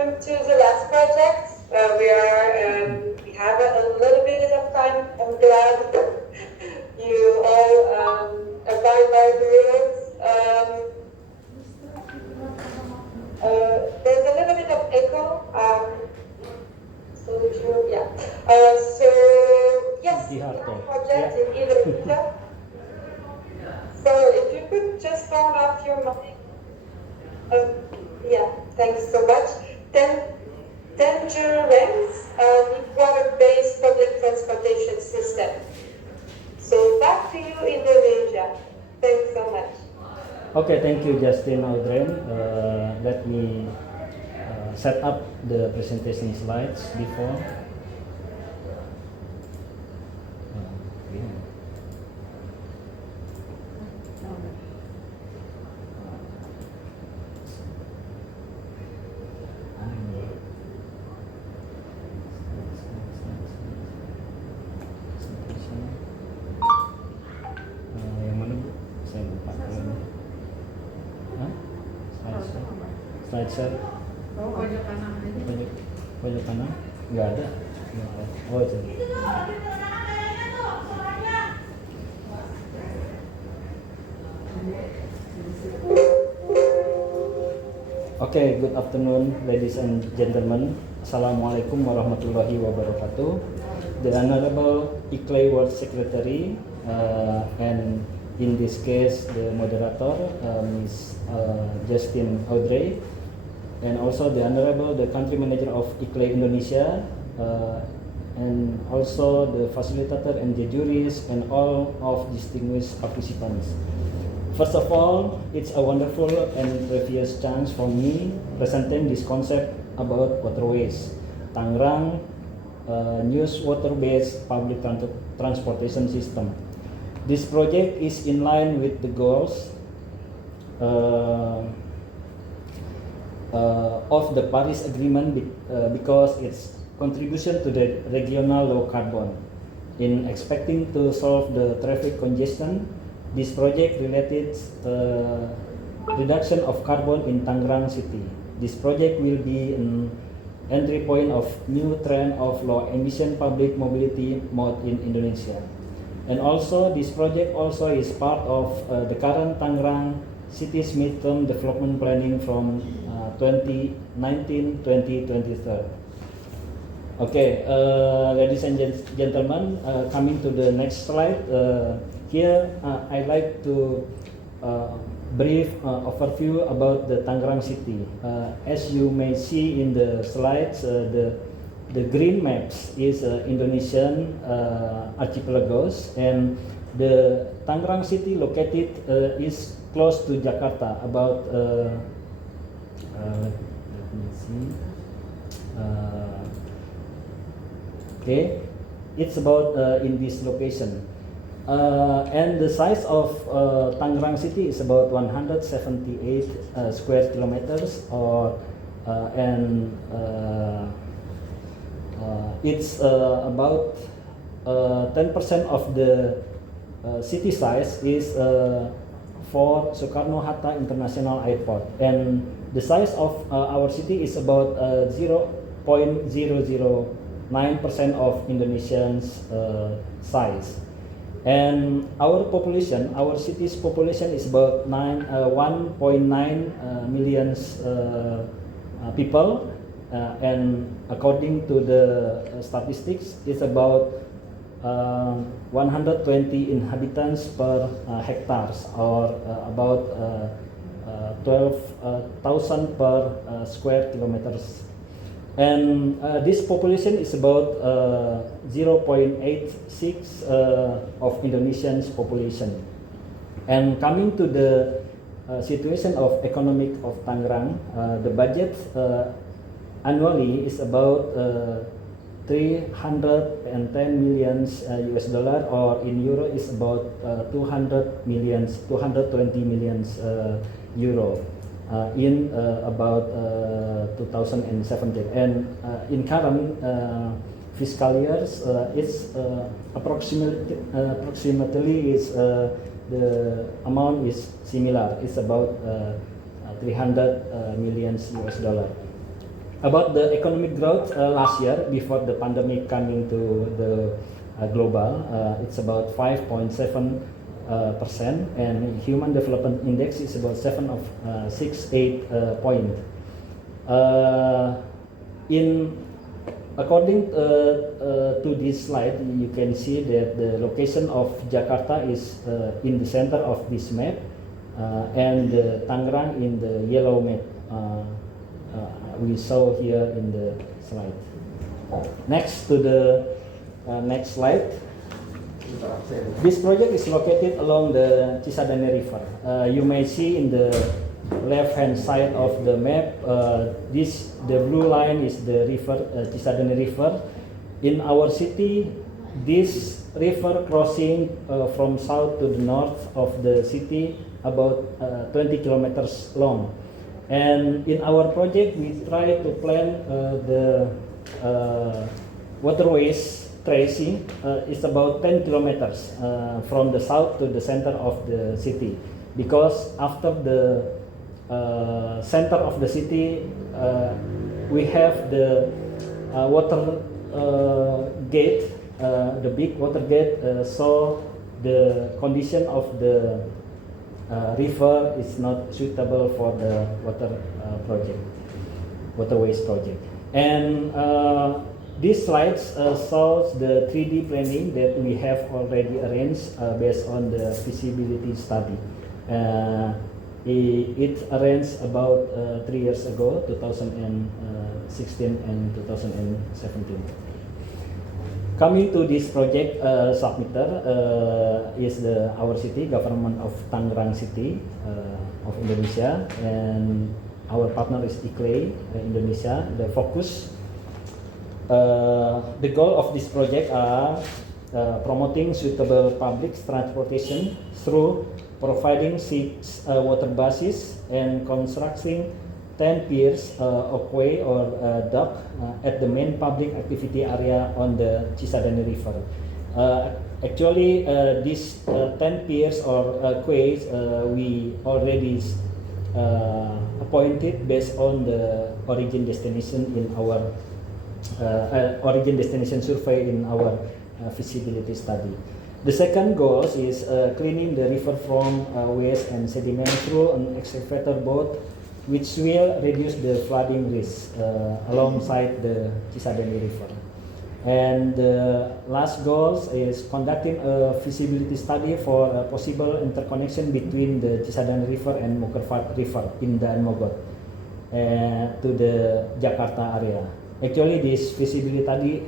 turn to the last project. We have a little bit of time. I'm glad you all abide by the rules. There's a little bit of echo. Yeah. Yes, project in Indonesia. So if you could just turn off your mic. Yeah, thanks so much. Tangerang, water-based public transportation system. So back to you, Indonesia. Thanks so much. Okay, thank you, Justin Audrey. Let me set up the presentation slides before. Slide. Oh, pojok kanan aja. Pojok kanan? Nggak ada. Oh, itu. Okay, good afternoon, ladies and gentlemen. Assalamualaikum warahmatullahi wabarakatuh. The Honorable ICLEI World Secretary and in this case the moderator, Ms. Justin Audrey, and also the Honorable the Country Manager of ICLEI Indonesia, and also the facilitator and the juries and all of distinguished participants. First of all, it's a wonderful and previous chance for me presenting this concept about waterways. Tangerang, new water-based public transportation system. This project is in line with the goals of the Paris Agreement because its contribution to the regional low carbon. In expecting to solve the traffic congestion, this project related reduction of carbon in Tangerang city. This project will be an entry point of new trend of low emission public mobility mode in Indonesia. And also this project also is part of the current Tangerang city's midterm development planning from 2019-2023. Okay, ladies and gentlemen, coming to the next slide. Here I'd like to brief overview about the Tangerang city. As you may see in the slides, the green maps is Indonesian archipelagos, and the Tangerang city located is close to Jakarta, about let me see. Okay, it's about in this location, and the size of Tangerang city is about 178 square kilometers, or and it's about 10% of the city size is for Soekarno-Hatta International Airport, and the size of our city is about 0.009% of Indonesian's size. And our population, our city's population is about 1.9 million people, and according to the statistics, it's about 120 inhabitants per hectares, or about 12,000 per square kilometers. And this population is about 0.86 of Indonesian's population. And coming to the situation of economic of Tangerang, the budget annually is about 310 million US dollar, or in euro is about 220 million euro in about 2017. And in current fiscal years, it's approximately is the amount is similar. It's about 300 million US dollar. About the economic growth last year, before the pandemic coming to the global, it's about 5.7%, and Human Development Index is about 7.68 point. According to this slide, you can see that the location of Jakarta is in the center of this map, and Tangerang in the yellow map we saw here in the slide. Next to the next slide. This project is located along the Cisadane River. You may see in the left-hand side of the map, the blue line is the river, Cisadane River. In our city, this river crossing from south to the north of the city about 20 kilometers long. And in our project, we try to plan the waterways tracing is about 10 kilometers from the south to the center of the city, because after the center of the city, we have the water gate, the big water gate, so the condition of the river is not suitable for the waterways project. And these slides shows the 3D planning that we have already arranged based on the feasibility study. It arranged about 3 years ago, 2016 and 2017. Coming to this project submitter is our city, government of Tangerang City of Indonesia, and our partner is ICLEI Indonesia. The focus, the goal of this project are promoting suitable public transportation through providing 6 water buses and constructing 10 piers of quay or dock at the main public activity area on the Cisadane River. Actually, these 10 piers or quays we already appointed based on the origin destination in our origin destination survey in our feasibility study. The second goal is cleaning the river from waste and sediment through an excavator boat, which will reduce the flooding risk alongside the Cisadane River. And the last goal is conducting a feasibility study for a possible interconnection between the Cisadane River and Mokervat River in Daan Mogot to the Jakarta area. Actually, this feasibility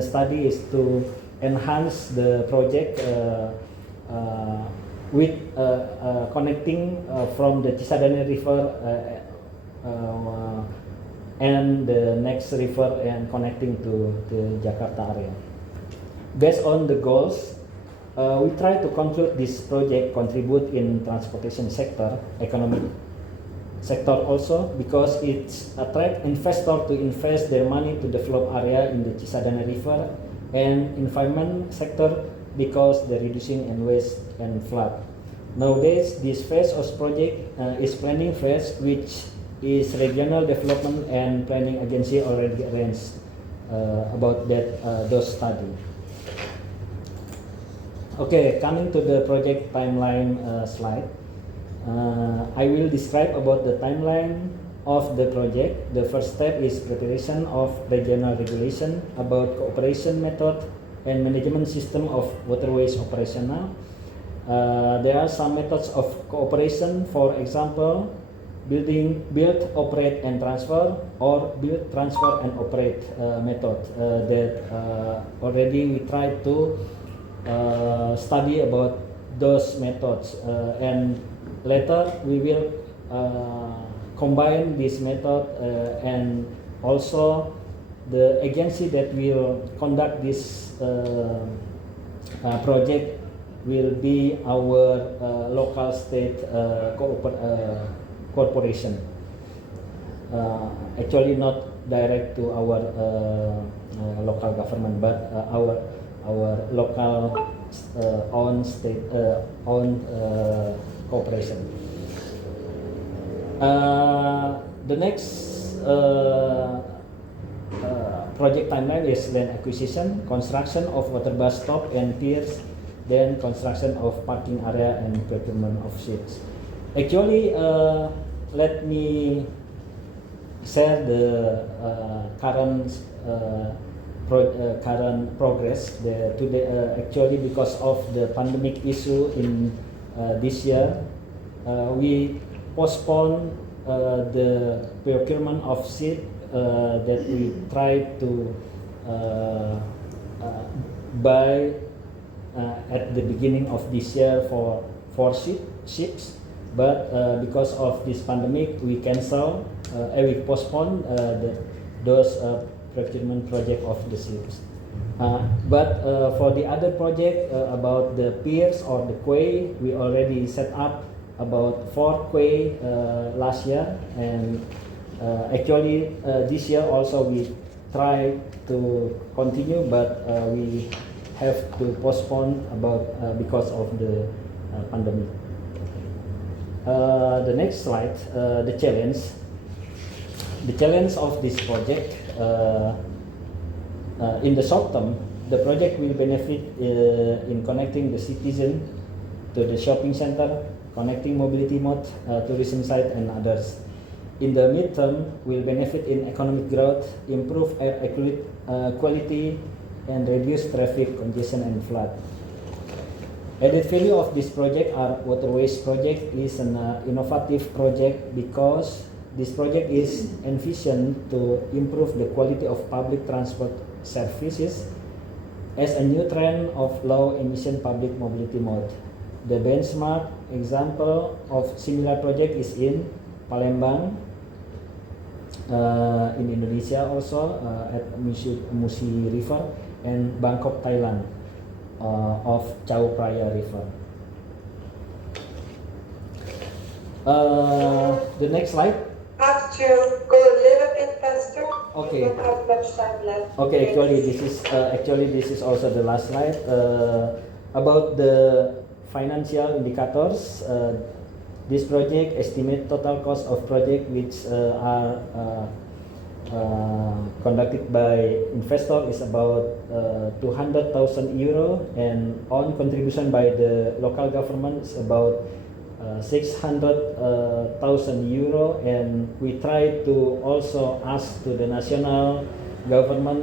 study is to enhance the project with connecting from the Cisadane River and the next river and connecting to the Jakarta area. Based on the goals, we try to conclude this project contribute in transportation sector, economic sector also, because it's attract investor to invest their money to develop area in the Cisadane River, and environment sector because the reducing and waste and flood. Nowadays, this phase of project is planning phase, which is regional development and planning agency already arranged about that those study. Okay, coming to the project timeline slide. I will describe about the timeline of the project. The first step is preparation of regional regulation about cooperation method and management system of waterways operational. There are some methods of cooperation, for example, build, operate, and transfer, or build, transfer, and operate method that already we tried to study about those methods, and later we will combine this method and also the agency that will conduct this project will be our local state corporation. Actually not direct to our local government, but our local own state own corporation. The next project timeline is land acquisition, construction of water bus stop and piers, then construction of parking area and procurement of seats. Actually, let me share the current progress. Today, actually, because of the pandemic issue in this year, we postpone the procurement of seat that we tried to buy at the beginning of this year for 4 ships, but because of this pandemic, we cancel. We postpone those procurement project of the ships. But for the other project about the piers or the quay, we already set up about 4 quay last year, and actually this year also we try to continue, but we have to postpone about because of the pandemic. The next slide, the challenge. The challenge of this project, in the short term, the project will benefit in connecting the citizen to the shopping center, connecting mobility mode, tourism site and others. In the midterm, will benefit in economic growth, improve air quality, and reduce traffic congestion and flood. Added value of this project are waterways project is an innovative project because this project is envisioned to improve the quality of public transport services as a new trend of low emission public mobility mode. The benchmark example of similar project is in Palembang, in Indonesia also at Musi River, and Bangkok, Thailand, of Chao Phraya River. The next slide. Have to go a little bit faster. Okay. We don't have much time left. Okay, actually this is also the last slide about the financial indicators. This project estimate total cost of project which are conducted by investor is about 200,000 euro, and own contribution by the local government is about 600,000 euro, and we try to also ask to the national government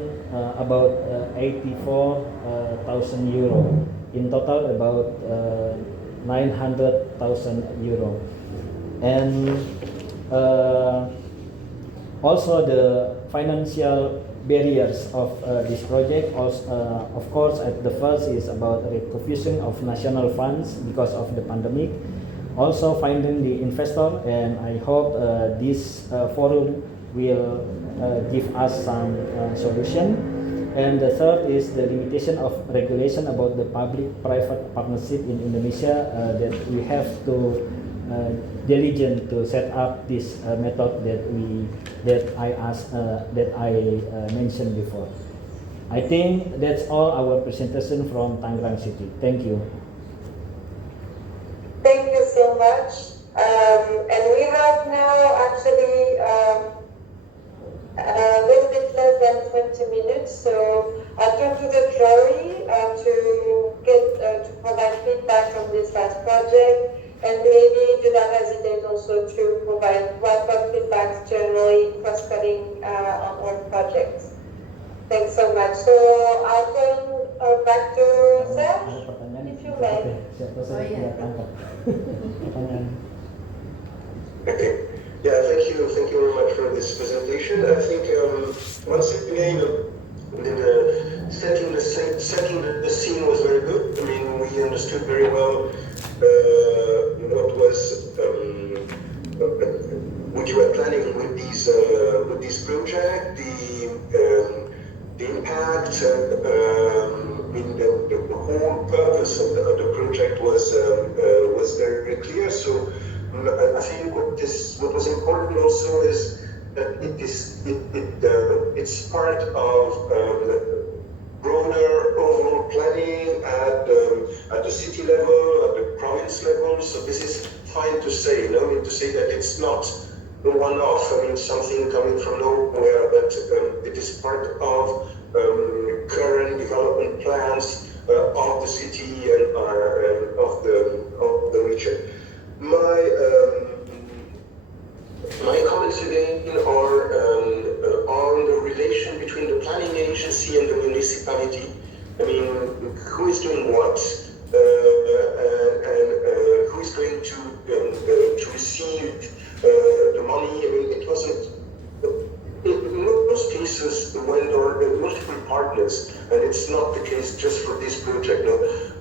about 84,000 euro. In total about 900,000 euro. And also the financial barriers of this project, also, of course at the first is about recognition of national funds because of the pandemic. Also finding the investor, and I hope this forum will give us some solution. And the third is the limitation of regulation about the public-private partnership in Indonesia, that we have to diligent to set up this method that I mentioned before. I think that's all our presentation from Tangerang City. Thank you. Thank you so much. And we have now actually a little bit less than 20 minutes, so I'll turn to the jury to provide feedback on this last project, and maybe do not hesitate also to provide wrap-up feedbacks generally cross-cutting on all projects. Thanks so much. So I'll turn back to Serge, if you may. Okay. Yeah, thank you very much for this presentation. I think once again, setting the scene was very good. I mean, we understood very well what you were planning with this project, the impact. The whole purpose of the project was very clear. So I think what was important also is that it's part of the broader overall planning at the city level, at the province level. So this is fine to say, to say that it's not one-off, I mean something coming from nowhere, but it is part of current development plans of the city and of the region. My comments again are on the relation between the planning agency and the municipality. I mean, who is doing what, and who is going to receive the money. I mean, it wasn't. In most cases, when there are multiple partners, and it's not the case just for this project. No,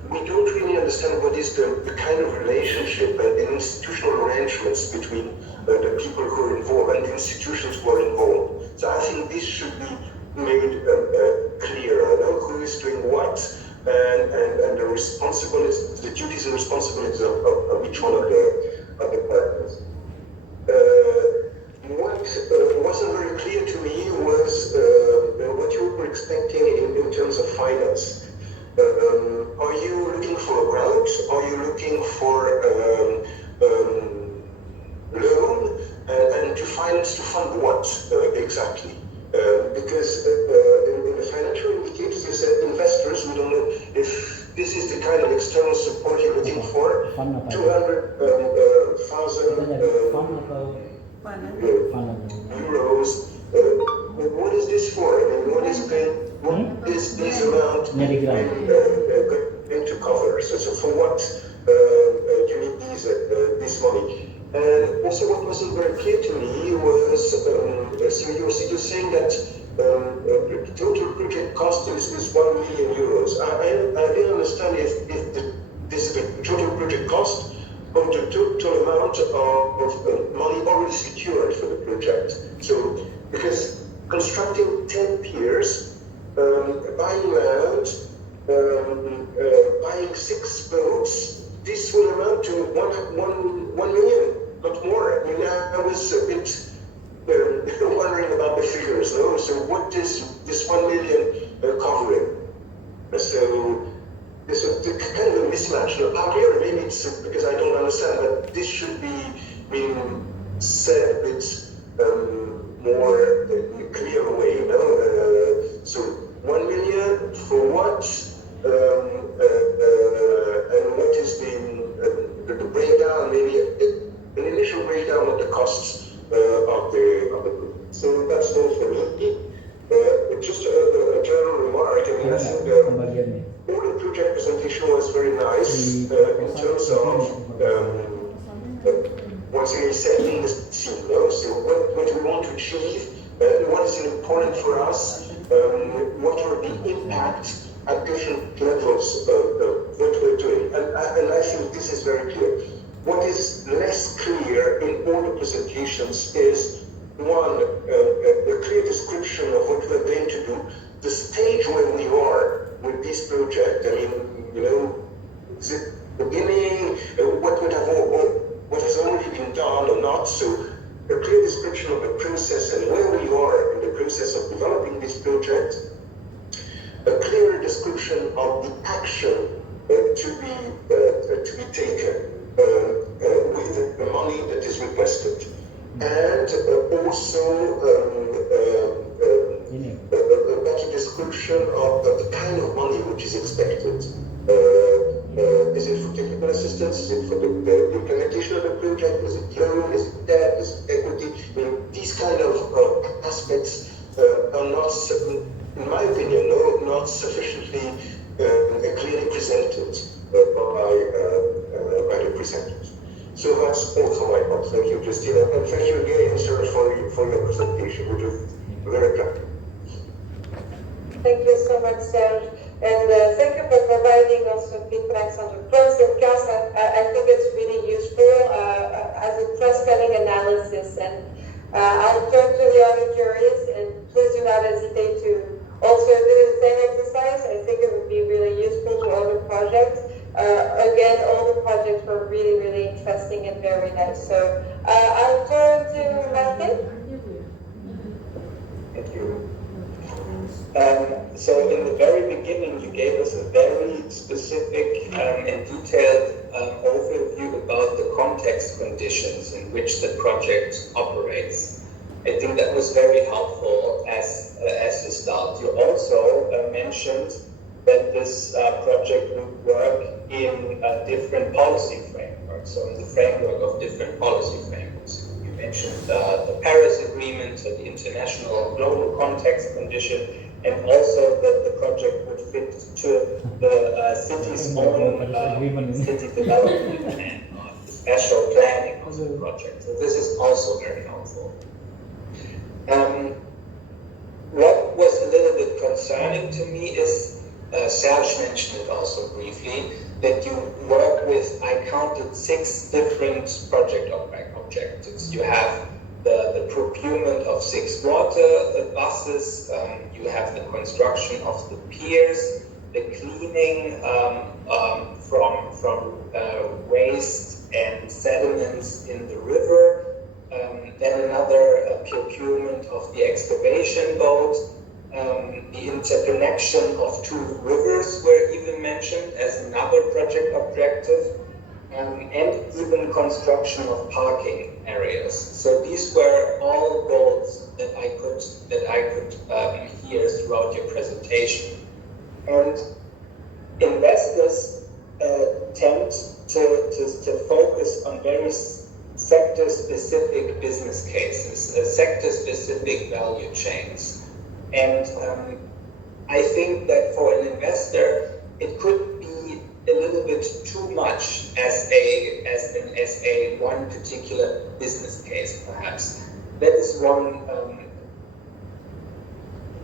we don't really understand what is the kind of relationship and the institutional arrangements between the people who are involved and the institutions who are involved. So I think this should be made clear, who is doing what, and the responsibilities, the duties and responsibilities of each one of the partners. What wasn't very clear to me was what you were expecting in terms of finance. Are you looking for a grant? Are you looking for loan? And to finance, to fund what exactly? Because in the financial indicators, you said investors. We don't know if this is the kind of external support you're looking for. 200,000 euros. What is this for? I mean, what is this amount going to cover? So for what you need this money? And also, what wasn't very clear to me was so you're saying that the total project cost is 1 million euros. I didn't understand if this is the total project cost or the total amount of money already secured for the project. So, because constructing 10 piers, buying land, buying 6 boats, this will amount to 1 million, not more. I mean, I was a bit wondering about the figures, no? So what is this 1 million covering? So this is kind of a mismatch. Now, here, maybe it's because I don't understand, but this should be being said a bit more clear way, you know? So 1 million for what? And what is the breakdown? Maybe an initial breakdown of the costs of the group. So that's all for me. Just a general remark. I mean, I think all the project presentation was very nice in terms of once again setting the scene. So what we want to achieve, what is important for us, what are the impacts at different levels of what we're doing, and I think this is very clear. What is less clear in all the presentations is, one, a clear description of what we're going to do, the stage where we are with this project. I mean, you know, is it beginning, what has already been done or not? So a clear description of the process and where we are in the process of developing this project, a clear description of the action to be taken with the money that is requested, and also a better description of the kind of money which is expected. Is it for technical assistance? Is it for the implementation of the project? Is it loan? Is it debt? Is it equity? I mean, these kind of aspects are not, in my opinion, not sufficiently clearly presented by the presenters. So that's all for my part. Thank you, Christina, and thank you again, sir, for your presentation, which was very attractive. Thank you so much, Serge. And thank you for providing also feedbacks on the pros and cons. I think it's really useful as a cross-cutting analysis. And I'll turn to the other juries, and please do not hesitate to also do the same exercise. I think it would be really useful to all the projects. Again, all the projects were really, really interesting and very nice. So I'll turn to Martin. Thank you. So in the very beginning, you gave us a very specific and detailed overview about the context when conditions in which the project operates. I think that was very helpful as a start. You also mentioned that this project would work in different policy frameworks, so in the framework of different policy frameworks. You mentioned the Paris Agreement, so the international global context condition, and also that the project would fit to the city's own city development plan, the special planning of the project. So this is also very helpful. What was a little bit concerning to me is, Serge mentioned it also briefly, that you work with, I counted 6 different project objectives. You have the procurement of 6 water buses, you have the construction of the piers, the cleaning from waste and sediments in the river, then another procurement of the excavation boat, the interconnection of 2 rivers were even mentioned as another project objective, and even construction of parking areas. So these were all goals that I could hear throughout your presentation. And investors tend to focus on very sector-specific business cases, sector-specific value chains. And I think that for an investor, it could be a little bit too much as a one particular business case, perhaps. That is one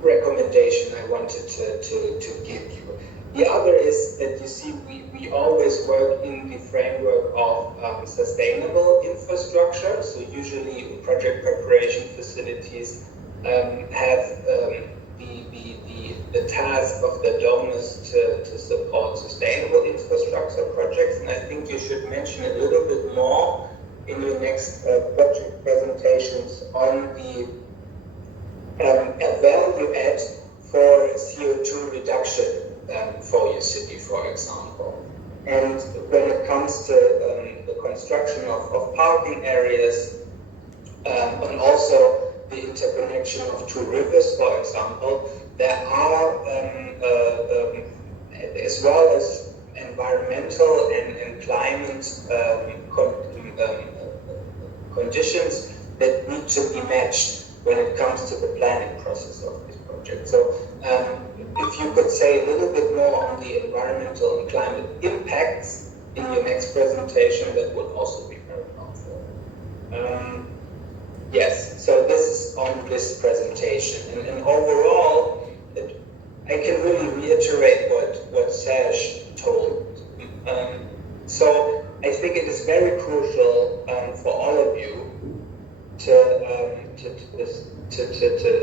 recommendation I wanted to give you. The other is that you see we always work in the framework of sustainable infrastructure. So usually project preparation facilities have the task of the donors to support sustainable infrastructure projects, and I think you should mention a little bit more in your next project presentations on the value add for CO2 reduction for your city, for example. And when it comes to the construction of parking areas, and also the interconnection of 2 rivers, for example, there are, as well as environmental and climate conditions that need to be matched when it comes to the planning process of this project. So if you could say a little bit more on the environmental and climate impacts in your next presentation, that would also be very helpful. Yes, so this is on this presentation. And overall, I can really reiterate what Serge told. So I think it is very crucial for all of you to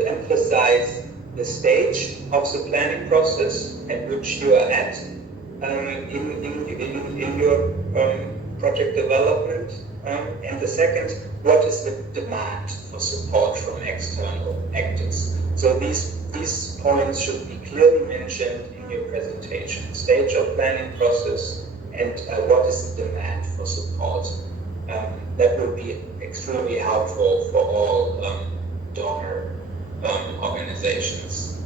emphasize the stage of the planning process at which you are at in your project development. And the second, what is the demand for support from external actors? So these points should be clearly mentioned in your presentation. Stage of planning process and what is the demand for support. That would be extremely helpful for all donor organizations.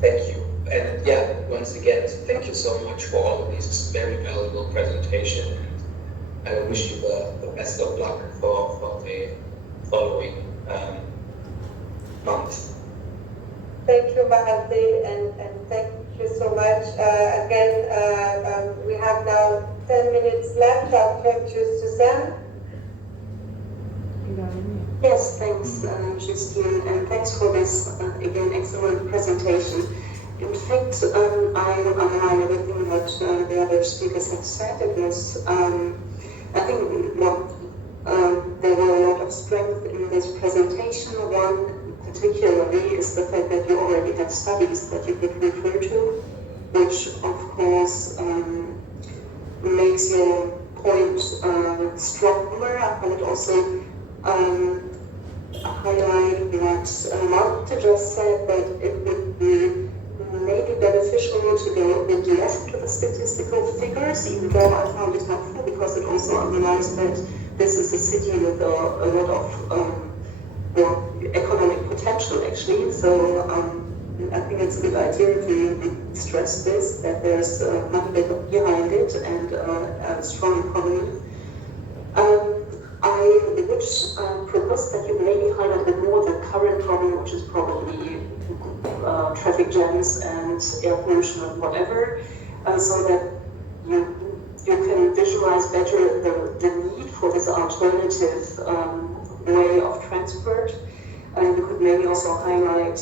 Thank you. And yeah, once again, thank you so much for all of these very valuable presentations. I wish you the best of luck for the following month. Thank you, Mahathir, and thank you so much. Again, we have now 10 minutes left. I'll turn to Suzanne. Yes, thanks, Justine, and thanks for this, again, excellent presentation. In fact, I underline everything that the other speakers have said. It was, I think, there were a lot of strength in this presentation. One particularly is the fact that you already have studies that you could refer to, which of course makes your point stronger. I would also highlight what Marta just said, that it would be maybe beneficial to go a bit less to the statistical figures, even though I found it helpful because it also underlines that this is a city with a lot of economic potential actually. So I think it's a good idea to stress this, that there's money behind it and a strong economy. I would propose that you maybe highlight a bit more the current problem, which is probably traffic jams and air pollution and whatever, so that you can visualize better the need for this alternative way of transport. And you could maybe also highlight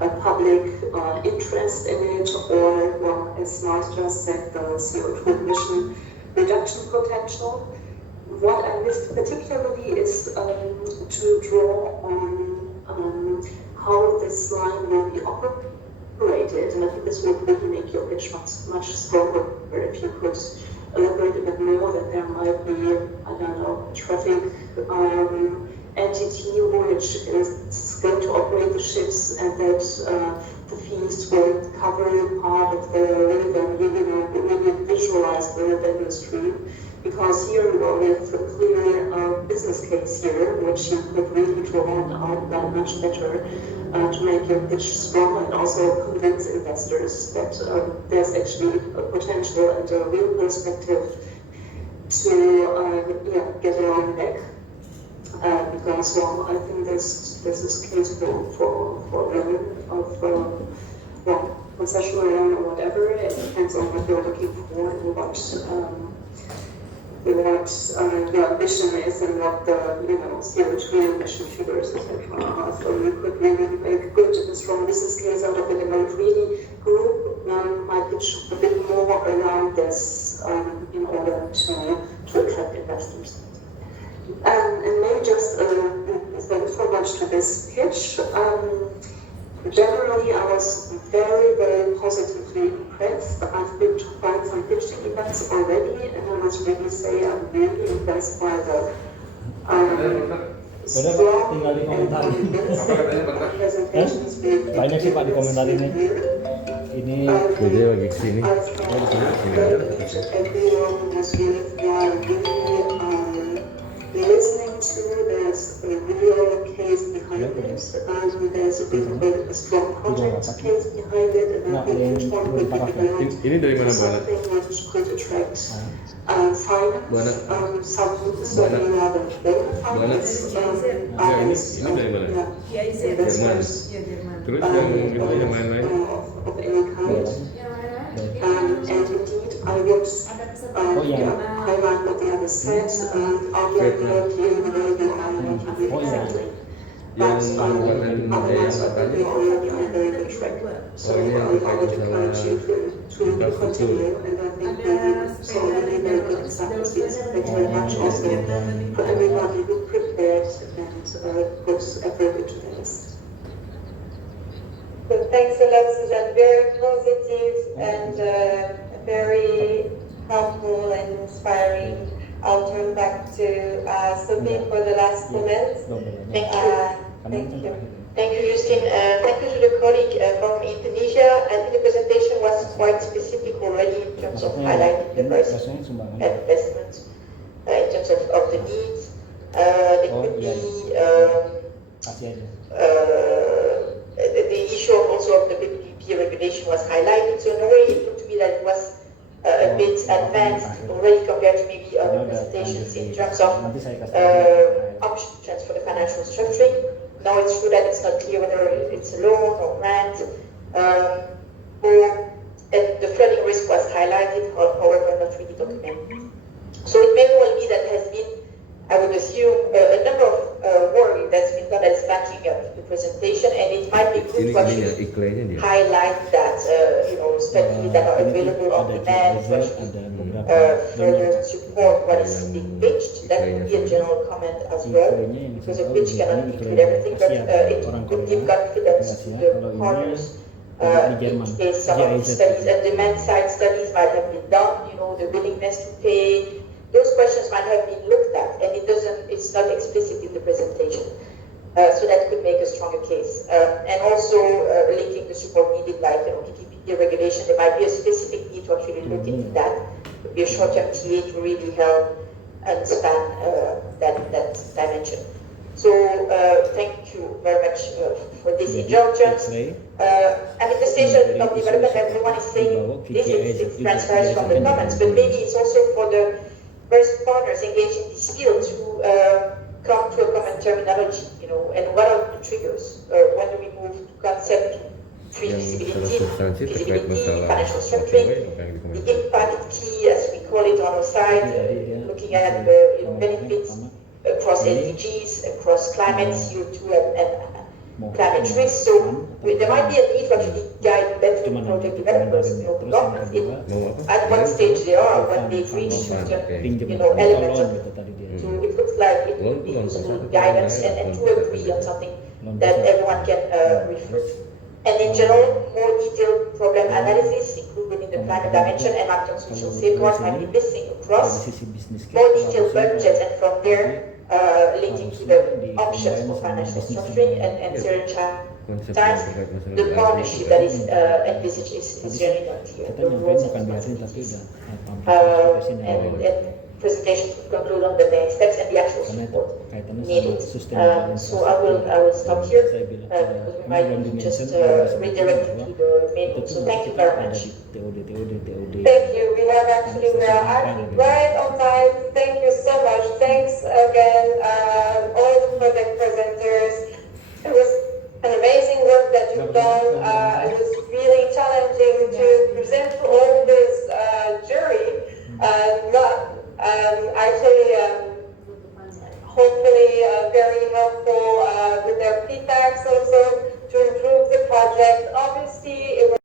a public interest in it, or, well, as Lars just said, the CO2 emission reduction potential. What I missed particularly is to draw on how this line will be operated, and I think this would really make your pitch much stronger if you could elaborate a bit more that there might be, I don't know, traffic entity which is going to operate the ships, and that the fees will cover part of the revenue, really visualize the revenue stream. Because here we have a clear business case here, which you could really draw out that much better to make your pitch stronger and also convince investors that there's actually a potential and a real perspective to get around back. Because I think there's this case for of concessional land or whatever. It depends on what you're looking for and what your ambition is and what the CO2 emission figures, etc. So you could really make a good and strong business case out of it, and I would really group my pitch a bit more around this in order to attract investors. And maybe just thanks so much to this pitch. Generally, I was very, very positively impressed. I've been to quite some pitching events already, and I must really say I'm really impressed by the strong and convincing presentations we've Banyak sih Pak di komentar ini. Ini Jadi lagi kesini. Everyone was really listening to. There's a real case behind it, and there's a strong project case behind it, and I think each one would be Ini dari mana Mbak? something which could attract finance, some certainly rather finance, others, Ini dari mana? investors Terus yang lain-lain? of any kind. And indeed, I would highlight what the other said, outline European exactly. But otherwise, I think we're already on a very good track. So I would encourage you to continue, and I think we saw really very good examples here. So thank you very much also for everybody who prepared and put effort into this. So thanks a lot, Susan. Very positive and very helpful and inspiring. I'll turn back to Sophie for the last comments. Thank you. Thank you, Justin. Thank you to the colleague from Indonesia. I think the presentation was quite specific already in terms of highlighting the first investment, in terms of the needs. There could be the issue also of the BPP regulation was highlighted. So in a way, it looked to me that it was a bit advanced already compared to maybe other presentations in terms of options for the financial structuring. Now it's true that it's not clear whether it's a loan or grant. And the flooding risk was highlighted, however, not really documented. So it may well be that has been, I would assume, a number of work that's been done that's backing up the presentation, and it might be good to actually highlight that, studies that are available on demand to further support what is being pitched. That would be a general comment as well, because a pitch cannot include everything, but it could give confidence to the partners. In case some of these studies and demand side studies might have been done, the willingness to pay, those questions might have been looked at, and it's not explicit in the presentation. So that could make a stronger case. And also linking the support needed, like PPP regulation, there might be a specific need to actually look into that. It could be a short-term TA to really help and span that dimension. So thank you very much for this injunction. I mean, the station of development, everyone is saying this is transfers from the comments, but maybe it's also for the first partners engaged in this field to come to a common terminology, you know, and what are the triggers? When do we move to concept to feasibility, financial structuring, the impact key, as we call it on our side, looking at the benefits across SDGs, across climate, CO2, and climate risk. So there might be a need to actually guide better project developers, you know, governments at what stage they are when they've reached certain, you know, elements of. So it looks like it would be useful guidance and to agree on something that everyone can refer to. And in general, more detailed problem analysis, including the climate dimension and act on social safeguards, might be missing across more detailed budgets, and from there, linking to the options for financial structuring and certain times, the partnership that is envisaged is really not clear. The rules and responsibilities. And presentation to conclude on the next steps and the actual support needed. So I will stop here because we might just redirect you to the main. So thank you very much. Thank you. We are actually right on time. Thank you so much. Thanks again, all the project presenters. It was an amazing work that you've done. It was really challenging to present to all this jury. Actually,